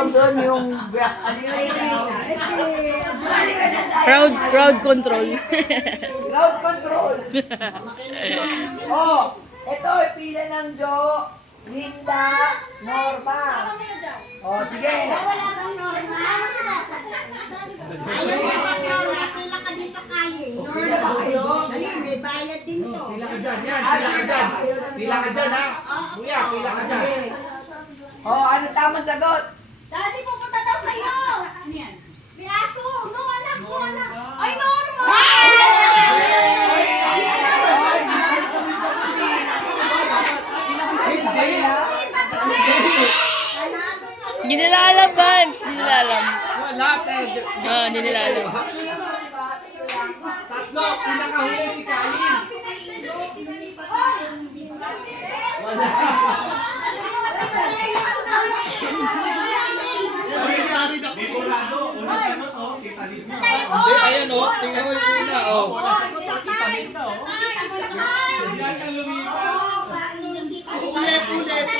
tawag doon yung ano yun? Crowd control. Crowd control. Oh, ito pila ng Jo, Linda, Norma. Oh, sige. Wala bang norma? Pila ka dito kayo. Pila ba kayo? May bayad din to. Pila ka dyan, yan. Pila ka dyan. Pila ka dyan, ha? Kuya, pila ka dyan. Sige. Oh, ano tamang sagot? Dati pupunta daw sa'yo. Ano yan? May aso. No, anak. No, anak. Ay, norma! Hindi nila alam, Vance. Hindi nila alam. Wala, tayo. Hindi nila alam. Tatlo, pinakahuli si Kain. Wala. Hindi, ayan o. Tingnan mo yung una, o. Yan ang lumipas. Ulit.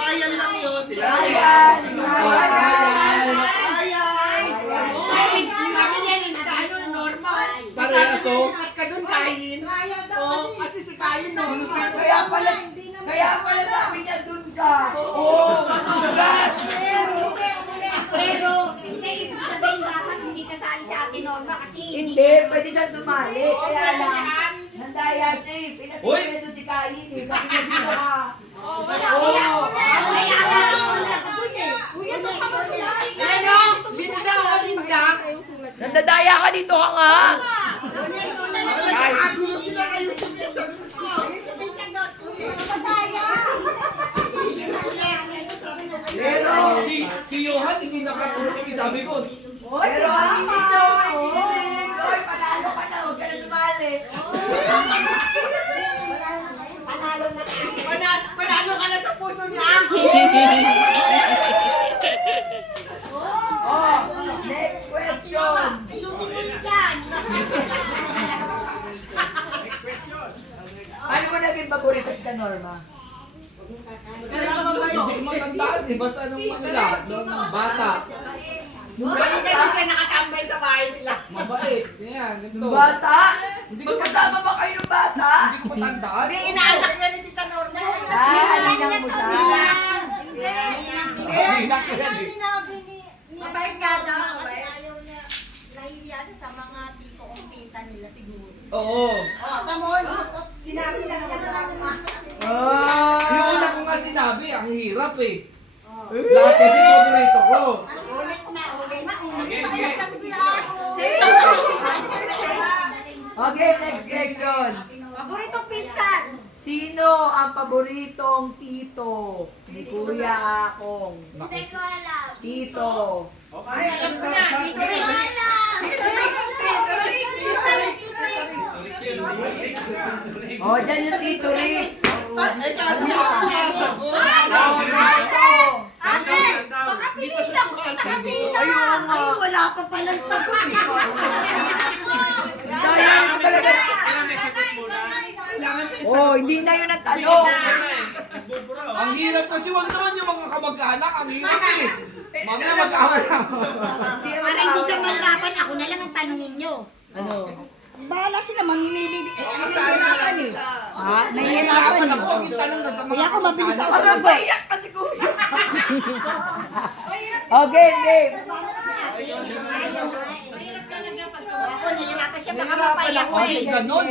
Ayan lang yun. Ayan. Parehaso. Kaya pala sabi niya dun ka. Oh, matugas. Pero, hindi ibig sabihin dapat hindi kasali sa atin norma kasi Hindi, pwede siya sumali. Kaya lang, nandaya siya eh. Pinapigyan doon si Kain eh. Sabi niya dito ka. Oo. kaya nga wala ka dun eh. Kuya, doon ka ba sila? Linda. Nandadaya ka dito ka nga. Pero, Si Johan, hindi nakatulog yung sabi ko. pero ang dito. Hoy, panalo ka na. Huwag ka na sumali. Panalo ka na sa puso niya. Oh, next question. Pinutin mo yung tiyan. Ano mo naging paborito si Norma? Magandaan, di ba sa anong sila? Nung bata. Bakit kasi siya nakatambay sa bahay nila? Mabait. Yan, ganito. Bata? Magkasama ba kayo ng bata? Hindi ko matandaan. Hindi, inaanak niya ni Tita Norma. Alinang mo siya. Binak ko yan, eh. Sinabi ni Mabait nga daw, kasi mabait. ayaw niya nahihiyan sa mga tipo kong pinta nila siguro. Oo. Sinabi lang niya na Yung una ko nga sinabi, ang hirap eh. Lahat kasi paborito ko. ulit na. Okay, next question. Paboritong pinsan. Sino ang paboritong tito ni Kuya Akong? Hindi ko alam. Tito. Ay, alam ko na. Dito rin. Oh, dyan yung Tito Rick. Ay, kaso sumasagot. Ate, baka pinila ko sa kabila. Ay, wala pa palang sagot. Dahil ko talaga. Oh, hindi na yun ang tanong. Ang hirap kasi wag naman yung mga kamag-anak. Ang hirap eh. Mga mag-anak. Para hindi siya mahirapan, ako na lang ang tanongin nyo. Ano? Bahala sila, mamimili. Ako nahihirapan eh. Ha? Nahihirapan Ako eh. ang tanong na sa mga Kaya ako mabilis ako Ano sumagot. ba iyak kasi Kuya? Okay, game. Ako nahihirapan siya, baka Nahihirapan mapaiyak ako. pa Ay, eh. ganon.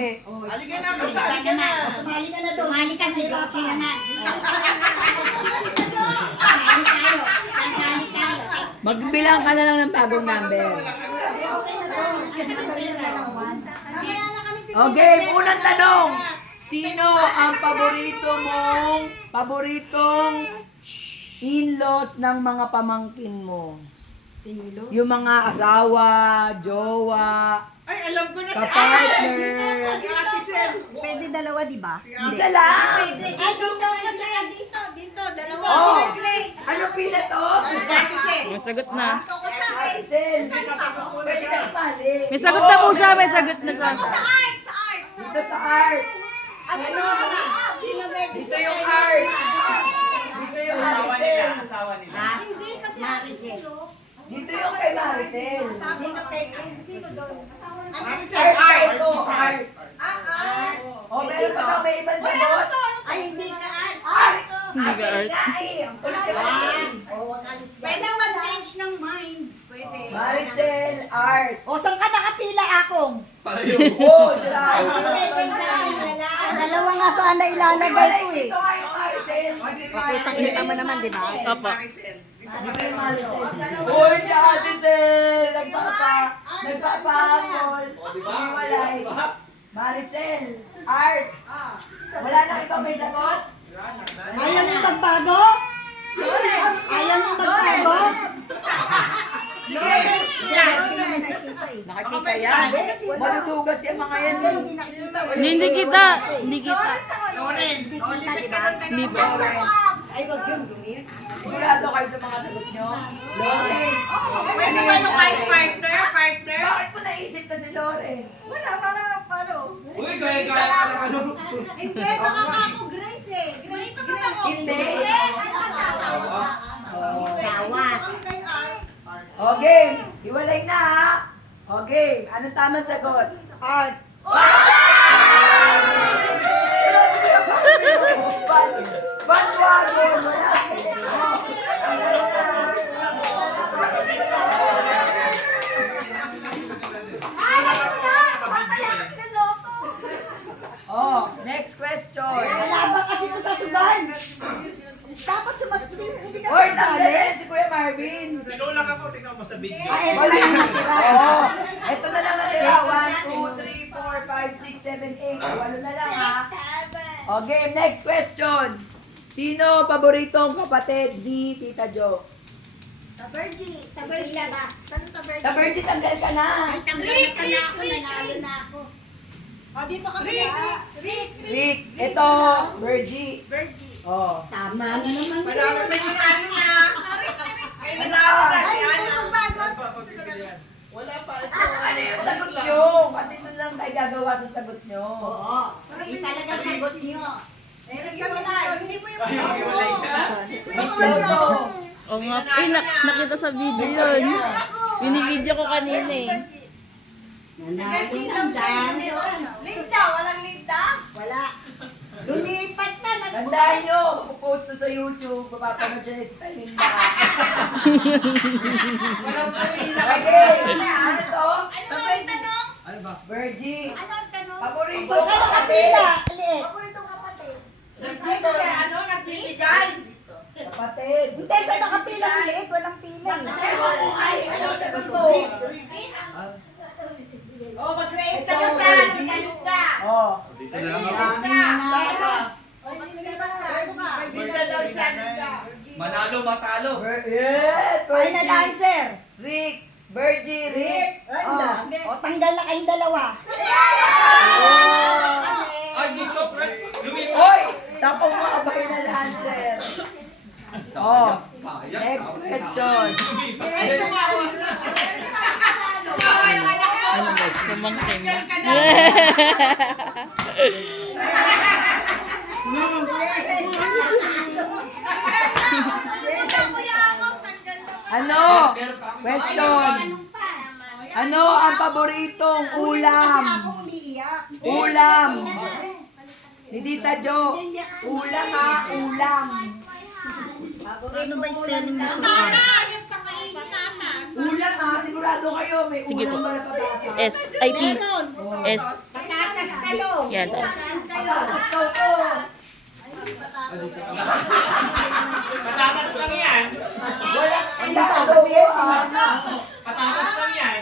Halika na, masali ka na. Sumali ka na doon. Sumali ka si Rosie naman. Sumali tayo. Sasali tayo. Magbilang ka na lang ng bagong number. Okay na doon. Number na lang one. Okay, unang tanong. Sino ang paboritong in-laws ng mga pamangkin mo? Yung mga asawa, jowa, Ay, alam ko na si kapartner. Ate Sel. Pwede dalawa, di ba? Isa lang. Ay, dito. Dito. Dalawa. Oh, ano pila to? Ate Sel. May sagot na. Isen. Pwede ka sumali. May sagot na po siya. May sagot na siya. Dito sa art. Sino may Dito yung art. Dito yung art. Hindi kasi Maricel. Dito yung kay Maricel. Dito kay sino doon? Art, ito, art. Art. O, meron pa bang may ibang sagot? Ay, hindi ka art. Hindi ka art. Ang kulit si Maricel. Pwede mag-change ng mind. Pwede. Maricel, art. O, saan ka nakapila akong? Pareho. Oh, sila. Dalawa nga sana ilalagay ko eh. Ito nga yung Maricel. Pakita mo naman, di ba? Opo. Dito yung Maricel. Uy, si Ate Sel. Nagpapahangol. O, di ba? Hiwalay. Diba? Maricel, art. Wala na ibang may sagot? Ayaw niyo magbago? Ayaw niyo magbago? Nakakita yan. Malutugas yung mga yan. Hindi kita. Hindi kita. Hindi ba? Ay, wag yun. Gawin. Sigurado kayo sa mga sagot nyo? Lawrence. Pwede ba yung partner? Bakit mo naisip na si Lawrence? Uy, kaya-kaya ka ng ano. Hindi, baka ka ako Grace eh. Grace. Hindi. Sawa. Okay, hiwalay na ha. Okay, anong tamang sagot? Art. Bandwagon, wala. Oh, next question. Malabang kasi ko sa sudan. Dapat sumasli. Hindi ka Hoy, sumasali. nandiyan si Kuya Marvin. Tinulak ako, tingnan mo sa video. Ay, ito na yung natira. Oo. Ito na lang natira. 1, 2, 3, 4, 5, 6, 7, 8. Walo na lang ha. Okay, next question. Sino paboritong kapatid ni Tita Jo? Tabergi. Tabergi ba? Saan tabergi? Tabergi, tanggal ka na. Rick, nanalo na ako. O, dito kami. Rick. Rick, ito, Virgie. Oh. Tama na naman. Malawag na yung ano na. May Ano? nanalo na Ay, si hindi ano. magbago. Wala pa. Ano yung sagot nyo? Kasi doon lang tayo gagawa sa sagot nyo. Oo. Hindi talaga sagot niyo. Meron kami na. Hindi mo yung Hiwalay siya. Ito. Oo nga. Eh, nakita sa video yun. Binibideo ko kanina eh. Nanalo lang dyan. Linda, walang Linda. Wala. Lumipat na. Tandaan nyo, mapupost to sa YouTube, mapapanood siya ito tayo nila. Walang pumila. Okay, ano to? Ano ba yung tanong? Ano ba? Virgie. Ano ang tanong? Paborito Saan ka nakapila? Liit. Paboritong kapatid. Nandito si ano, nagbibigay. Kapatid. Hindi, saan nakapila si Liit? Walang pila eh. Ay, ano ang sagot mo? Oh, mag-create ka na sa Tita Linda. Oh. Dito na lang ako. Linda daw siya, Linda. Manalo, matalo. Yes, Final Virgie. answer. Rick. Virgie, Rick. O, tanggal na kayong dalawa. Ay, dito, Fred. Lumipat. Hoy! Tapos mo ang final answer. Oh. Sayang. Next question. Ano ba? Pumangkin na. Ano? Question. Ano ang paboritong ulam? Ako umiiyak. Ulam. Ni Tita Jo. Ulam ha, ulam. Ano ba yung spelling nito? Ulam ha, sigurado kayo may Sige ulam po. para sa bata. S, I, T. S. Patatas talong. Yan. Patatas daw to. Patatas lang yan. Wala Ano sila sasabihin? Patatas lang yan.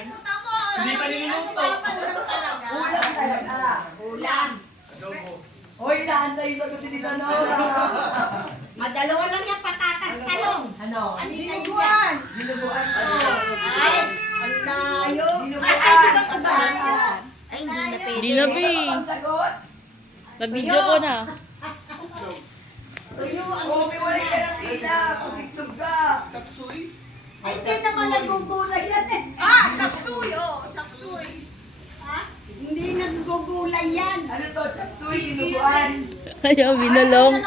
Hindi pa niluluto. Ulam talaga. Ulam. Hoy, naantay yung sagot ni Tita Nora. Madalawa lang yung patatas talong. Ano? Dinuguan. Dinuguan. Ay, ang layo. Dinuguan. Patatas. Ay, hindi na pwede. Hindi na, Bi. Ang sagot? Nabideo ko na. Tuyo ang Oh, may wala ka ng tita. Pagkiksog ka. Ay, hindi naman nagugulay yan eh. Chapsuy, oh, chapsuy. Ha? Hindi nagugulay yan. Ano to? Chapsuy, dinuguan. Ayaw, binulong.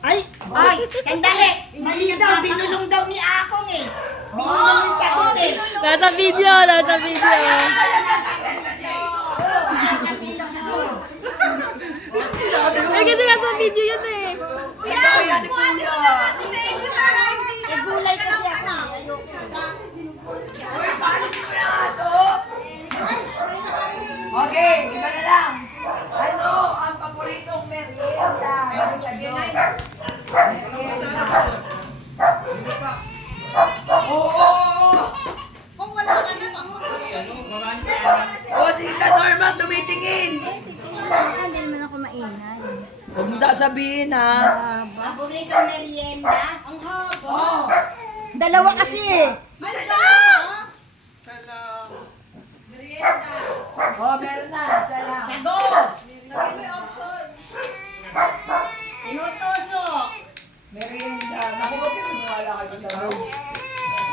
Ay, ay, sandali. Mali daw, binulong daw ni Akong eh. Nasa video, nasa video. Eh, kasi nasa video yun eh. Gulay kasi ako. Uy, paano mo na nga to? Okay, iba na lang. Ano ang paboritong merienda? Merienda. Oo! Kung wala ka na O, si Tita Norma, tumitingin. Hindi naman ako mainay. Huwag mo sasabihin, ha? Paboritong merienda? Ang haba. Oh, Dalawa kasi eh. Ano ba? oh, meron na. Isa lang. Sagot! Inutusok! Merienda. Naku, huwag ka maniwala kay Tita Norma.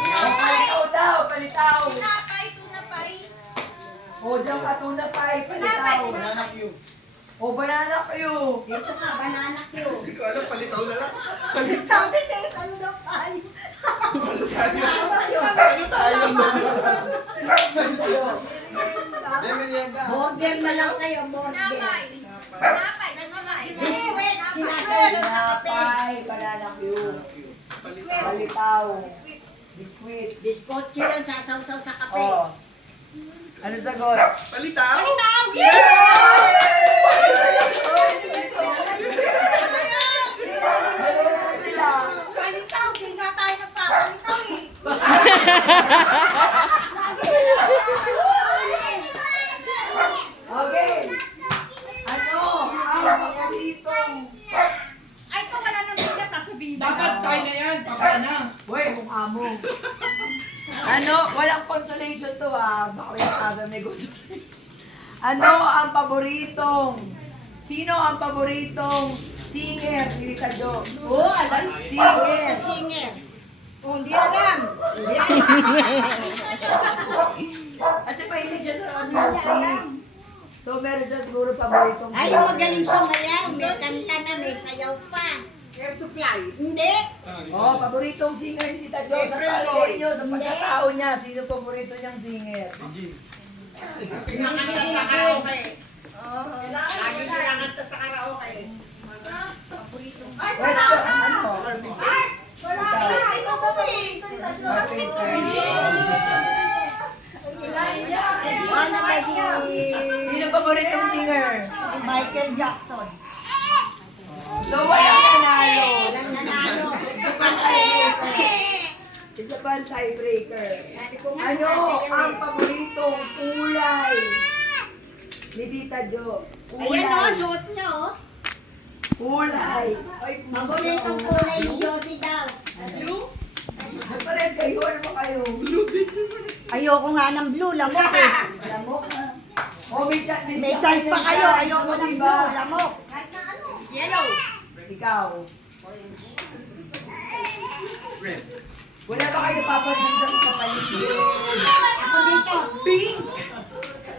Palitaw daw, palitaw. O, diyan ka, tuna pie, palitaw. O, banana kayo. Dito ka, banana cue. Hindi ko alam, palitaw na lang. Sabi Tess, ano daw tayo? Ano tayo? Border na lang kayo, border. Biskuit, sinasabi sa kape. Tinapay, banana cue. Palitaw. Biskuit. Biskotyo yun, sasaw-saw sa kape. Oh. Ano sagot? Palitaw? Dalawa sila. Palitaw, di nga tayo nagpapalitaw eh. Okay. Ano ang paboritong... Ay, kung wala nang bigas, sasabihin. Dapat tayo na yan, papa na. Uy, mukha mo. Ano? Walang consolation to ah. Baka yung agam negosyo. Ano ang paboritong... Sino ang paboritong singer ni Tita Jo? Oo, alam. Singer. Singer. Oh, hindi alam. Kasi mahilig siya sa music. So meron siya siguro paboritong Ay, yung magaling sumayaw. May kanta na, may sayaw pa. Air supply. Hindi. Oh, paboritong singer ni Tita Jo. Sa talagay niyo, sa pagkatao niya, sino paborito niyang singer? Pinakanta sa karaoke. Lagi pinakanta sa karaoke. Question, ano? Wala. Ay, ito ba paborito ni Tadyo? Ano ba Sino paboritong singer? Michael Jackson. So, walang nanalo. Walang nanalo. Isa pa ang tiebreaker. Ano ang paboritong kulay ni Tita Jo? Ayan o, suot niya o. Kulay. Ay, Paboritong kulay ni Josie daw. Pares kayo, ano ba kayo? Ayoko nga ng blue, lamok eh. Lamok. Oh, May choice pa kayo, ayoko ng blue, lamok. Kahit na ano. Yellow. Ikaw. Wala ba kayo napapansin sa paligid? Ako dito, pink.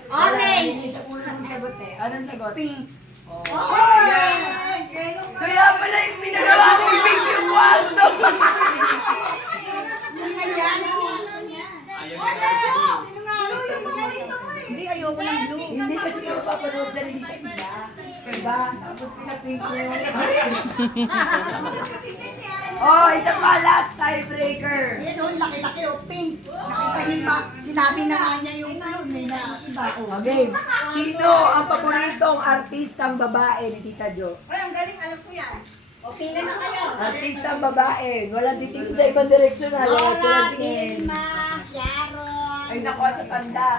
Orange. Isa po lang ang sagot eh. Anong sagot? Pink. Oh. Orange. Kaya pala yung pinagawa mo yung yung kwarto. Hindi, ayoko ng blue. Hindi kasi yung papanood dyan, hindi ka pila. Diba? Tapos pinapink mo yung... Oh, isa pa, last tiebreaker. Ayan o, laki-laki o, pink. Nakita niyo ba? Sinabi na nga niya yung blue, may na iba o. Okay. Sino ang paboritong artistang babae ni Tita Jo? Ay, ang galing, alam ko yan. Okay na kayo. Artistang babae. Walang titingin sa ibang direksyon na. Walang Laura, sila tingin. Vilma, Sharon. Ay, naku, tatanda.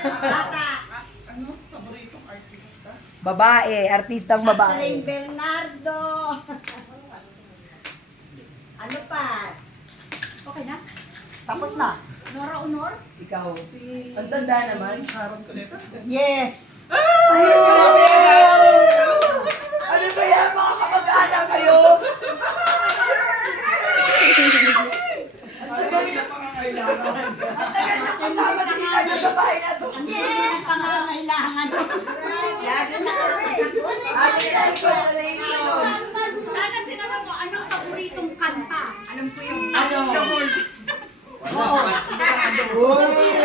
Papa. Babae. Artistang babae. Catherine Bernardo. Ano pa? Okay na? Tapos na. Nora Honor? Ikaw. Ang tanda naman. Yes. Ano ba yan? Mga kamag-anak kayo? Ang tagal na kasama si Tita Jo sa bahay na to. Hindi na pangangailangan. Lagi sa Ate, dahil ko sa radio. Sana tinanong mo, anong paboritong kanta? Alam ko yung Ano? Oo. sigurado. Uy,